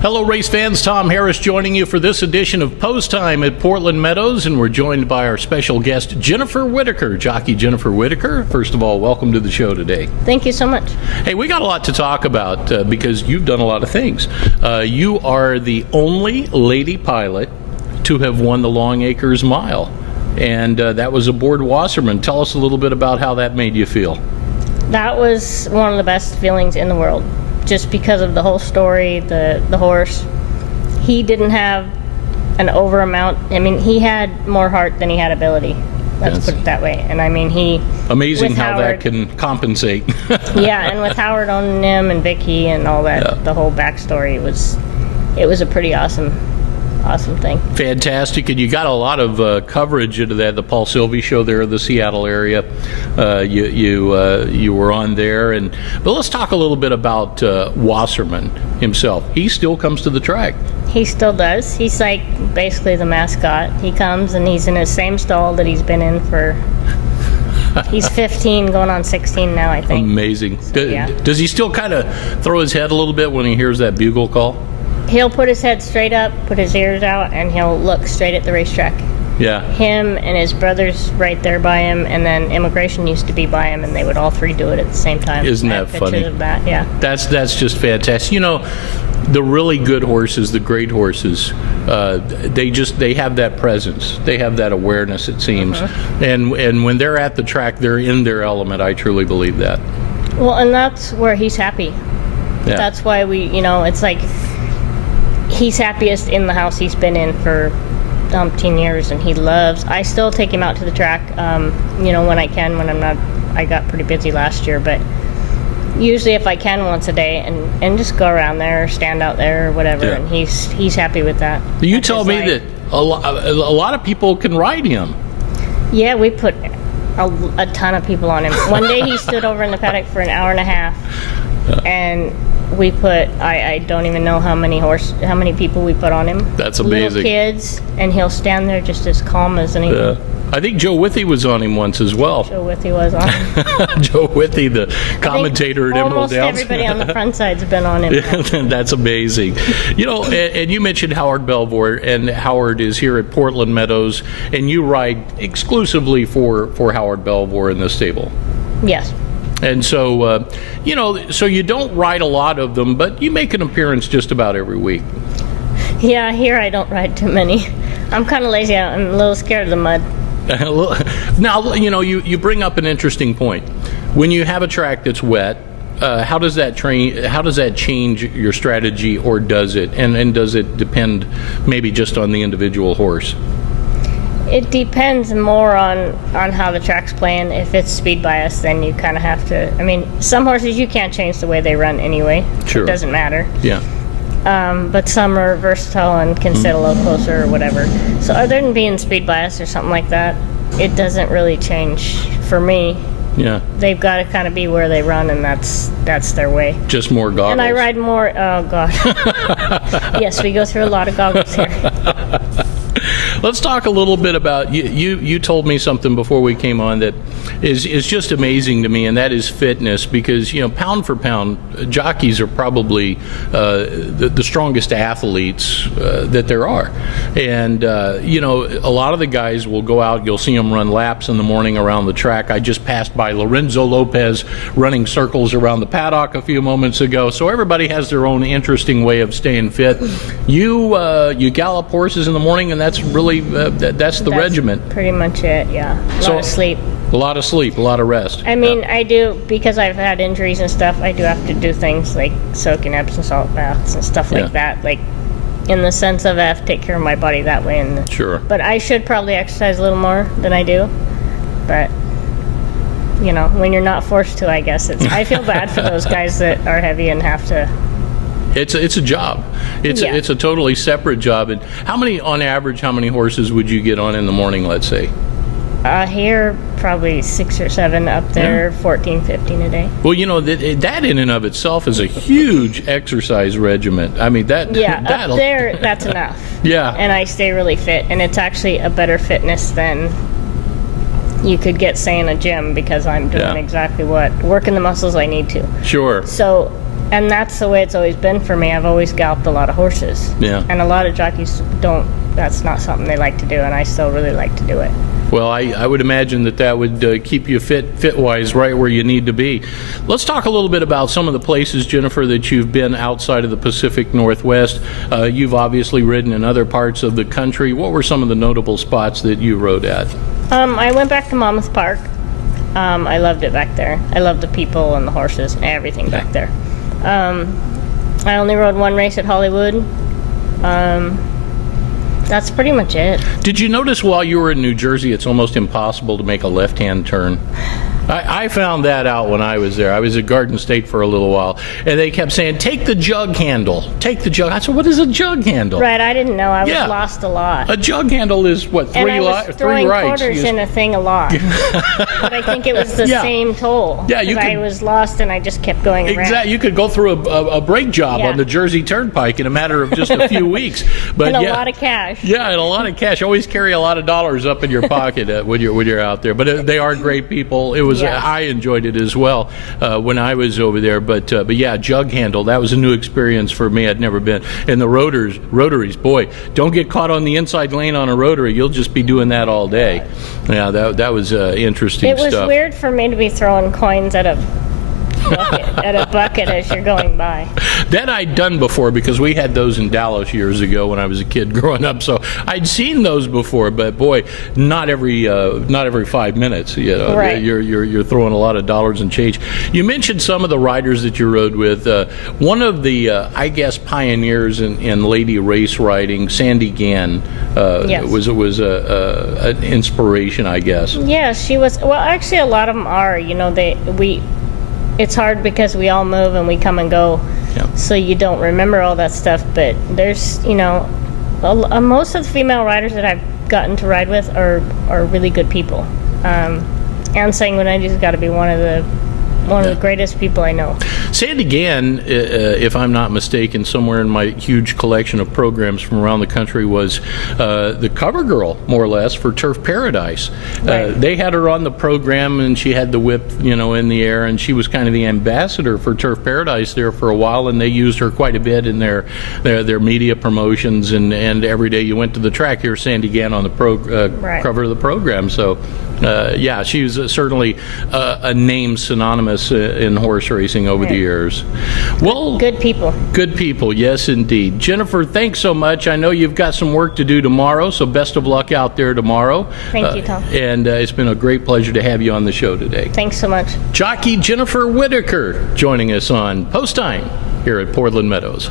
Hello, race fans. Tom Harris joining you for this edition of Post Time at Portland Meadows, and we're joined by our special guest, Jennifer Whitaker, jockey Jennifer Whitaker. First of all, welcome to the show today. Thank you so much. Hey, we got a lot to talk about because you've done a lot of things. You are the only lady pilot to have won the Long Acres Mile, and that was aboard Wasserman. Tell us a little bit about how that made you feel. That was one of the best feelings in the world. Just because of the whole story, the horse. He didn't have an over amount. I mean, he had more heart than he had ability. Let's put it that way. And I mean, he... Amazing how Howard, that can compensate. Yeah, and with Howard owning him and Vicky and all that, the whole backstory, it was a pretty awesome thing. Fantastic, and you got a lot of coverage into that. The Paul Sylvie show there in the Seattle area. You were on there, but let's talk a little bit about Wasserman himself. He still comes to the track. He still does. He's like basically the mascot. He comes and he's in his same stall that he's been in for. He's 15, going on 16 now, I think. Amazing. So, does he still kind of throw his head a little bit when he hears that bugle call? He'll put his head straight up, put his ears out, and he'll look straight at the racetrack. Yeah. Him and his brother's right there by him, and then immigration used to be by him, and they would all three do it at the same time. Isn't that funny? Pictures of that, yeah. That's just fantastic. You know, the really good horses, the great horses, they have that presence. They have that awareness, it seems. And when they're at the track, they're in their element. I truly believe that. Well, and that's where he's happy. Yeah. That's why it's like he's happiest in the house he's been in for 10 years, and he loves. I still take him out to the track, when I can, when I'm not. I got pretty busy last year, but usually if I can, once a day, and just go around there, or stand out there, or whatever, and he's happy with that. You tell me that a lot of people can ride him. Yeah, we put a ton of people on him. One day he stood over in the paddock for an hour and a half, and we put, I don't even know how many people we put on him. That's amazing. Little kids, and he'll stand there just as calm as anything. Yeah. I think Joe Withey was on him once as well. Joe Withey was on him. Joe Withey, the commentator at Emerald Downs. Almost everybody on the front side's been on him. That's amazing. And you mentioned Howard Belvoir, and Howard is here at Portland Meadows, and you ride exclusively for Howard Belvoir in the stable. Yes. And so, so you don't ride a lot of them, but you make an appearance just about every week. Yeah, here I don't ride too many. I'm kind of lazy. I'm a little scared of the mud. Now, you bring up an interesting point. When you have a track that's wet, how does that change your strategy, or does it? And does it depend maybe just on the individual horse? It depends more on how the track's playing. If it's speed bias, then you kind of have to. I mean, some horses you can't change the way they run anyway. Sure. It doesn't matter. Yeah. But some are versatile and can sit a little closer or whatever. So other than being speed bias or something like that, it doesn't really change for me. Yeah. They've got to kind of be where they run, and that's their way. Just more goggles. And I ride more. Oh gosh. Yes, we go through a lot of goggles here. Let's talk a little bit about you told me something before we came on that is just amazing to me, and that is fitness, because pound for pound, jockeys are probably the strongest athletes that there are. And a lot of the guys will go out, you'll see them run laps in the morning around the track. I just passed by Lorenzo Lopez running circles around the paddock a few moments ago. So everybody has their own interesting way of staying fit. You gallop horses in the morning, and that's really that's the regiment. Pretty much it, yeah. A lot of sleep. A lot of sleep, a lot of rest. I mean, I do, because I've had injuries and stuff, I do have to do things like soak in Epsom salt baths and stuff like that. Like, in the sense of I have to take care of my body that way. Sure. But I should probably exercise a little more than I do. But, when you're not forced to, I guess I feel bad for those guys that are heavy and have to. It's a job. It's a totally separate job. And on average, how many horses would you get on in the morning, let's say? Here, probably 6 or 7, up there, 14, 15 a day. Well, that in and of itself is a huge exercise regimen. I mean, up there, that's enough. Yeah. And I stay really fit, and it's actually a better fitness than you could get, say, in a gym, because I'm doing exactly working the muscles I need to. Sure. So And that's the way it's always been for me. I've always galloped a lot of horses. Yeah. And a lot of jockeys don't, that's not something they like to do, and I still really like to do it. Well, I would imagine that would keep you fit-wise right where you need to be. Let's talk a little bit about some of the places, Jennifer, that you've been outside of the Pacific Northwest. You've obviously ridden in other parts of the country. What were some of the notable spots that you rode at? I went back to Monmouth Park. I loved it back there. I loved the people and the horses and everything back there. I only rode one race at Hollywood. That's pretty much it. Did you notice while you were in New Jersey, it's almost impossible to make a left-hand turn? I found that out when I was there. I was at Garden State for a little while, and they kept saying, take the jug handle. Take the jug. I said, what is a jug handle? Right, I didn't know. I was Yeah. lost a lot. A jug handle is, what, And I was three throwing rights? quarters in a thing a lot. But I think it was the Yeah. same toll. Yeah, you 'cause I could- was lost and I just kept going around. Exactly. You could go through a brake job Yeah. on the Jersey Turnpike in a matter of just a few weeks. But And yeah. a lot of cash. Yeah, and a lot of cash. Always carry a lot of dollars up in your pocket when you're out there. But they are great people. It was Yes. I enjoyed it as well when I was over there. But yeah, jug handle, that was a new experience for me. I'd never been. And the rotaries, boy, don't get caught on the inside lane on a rotary. You'll just be doing that all day. Yeah, that was interesting It was stuff. weird for me to be throwing coins at a bucket as you're going by. That I'd done before because we had those in Dallas years ago when I was a kid growing up. So I'd seen those before, but boy, not every 5 minutes. You know, Right. you're throwing a lot of dollars and change. You mentioned some of the riders that you rode with. One of the I guess pioneers in lady race riding, Sandy Gann, Yes. was an inspiration, I guess. Yeah, she was. Well, actually, a lot of them are. You know, it's hard because we all move and we come and go, Yeah. so you don't remember all that stuff. But there's, you know, most of the female riders that I've gotten to ride with are really good people. Anne Sanguinetti's got to be one of the greatest people I know. Sandy Gann, if I'm not mistaken, somewhere in my huge collection of programs from around the country was the cover girl, more or less, for Turf Paradise. Right. They had her on the program, and she had the whip, you know, in the air, and she was kind of the ambassador for Turf Paradise there for a while, and they used her quite a bit in their media promotions, and every day you went to the track, here's Sandy Gann on the Right. cover of the program. So, yeah, she was certainly a name synonymous in horse racing over the years. Well, Good people. good people, yes, indeed. Jennifer, thanks so much. I know you've got some work to do tomorrow, so best of luck out there tomorrow. Thank you, Tom. And it's been a great pleasure to have you on the show today. Thanks so much. Jockey Jennifer Whitaker joining us on Post Time here at Portland Meadows.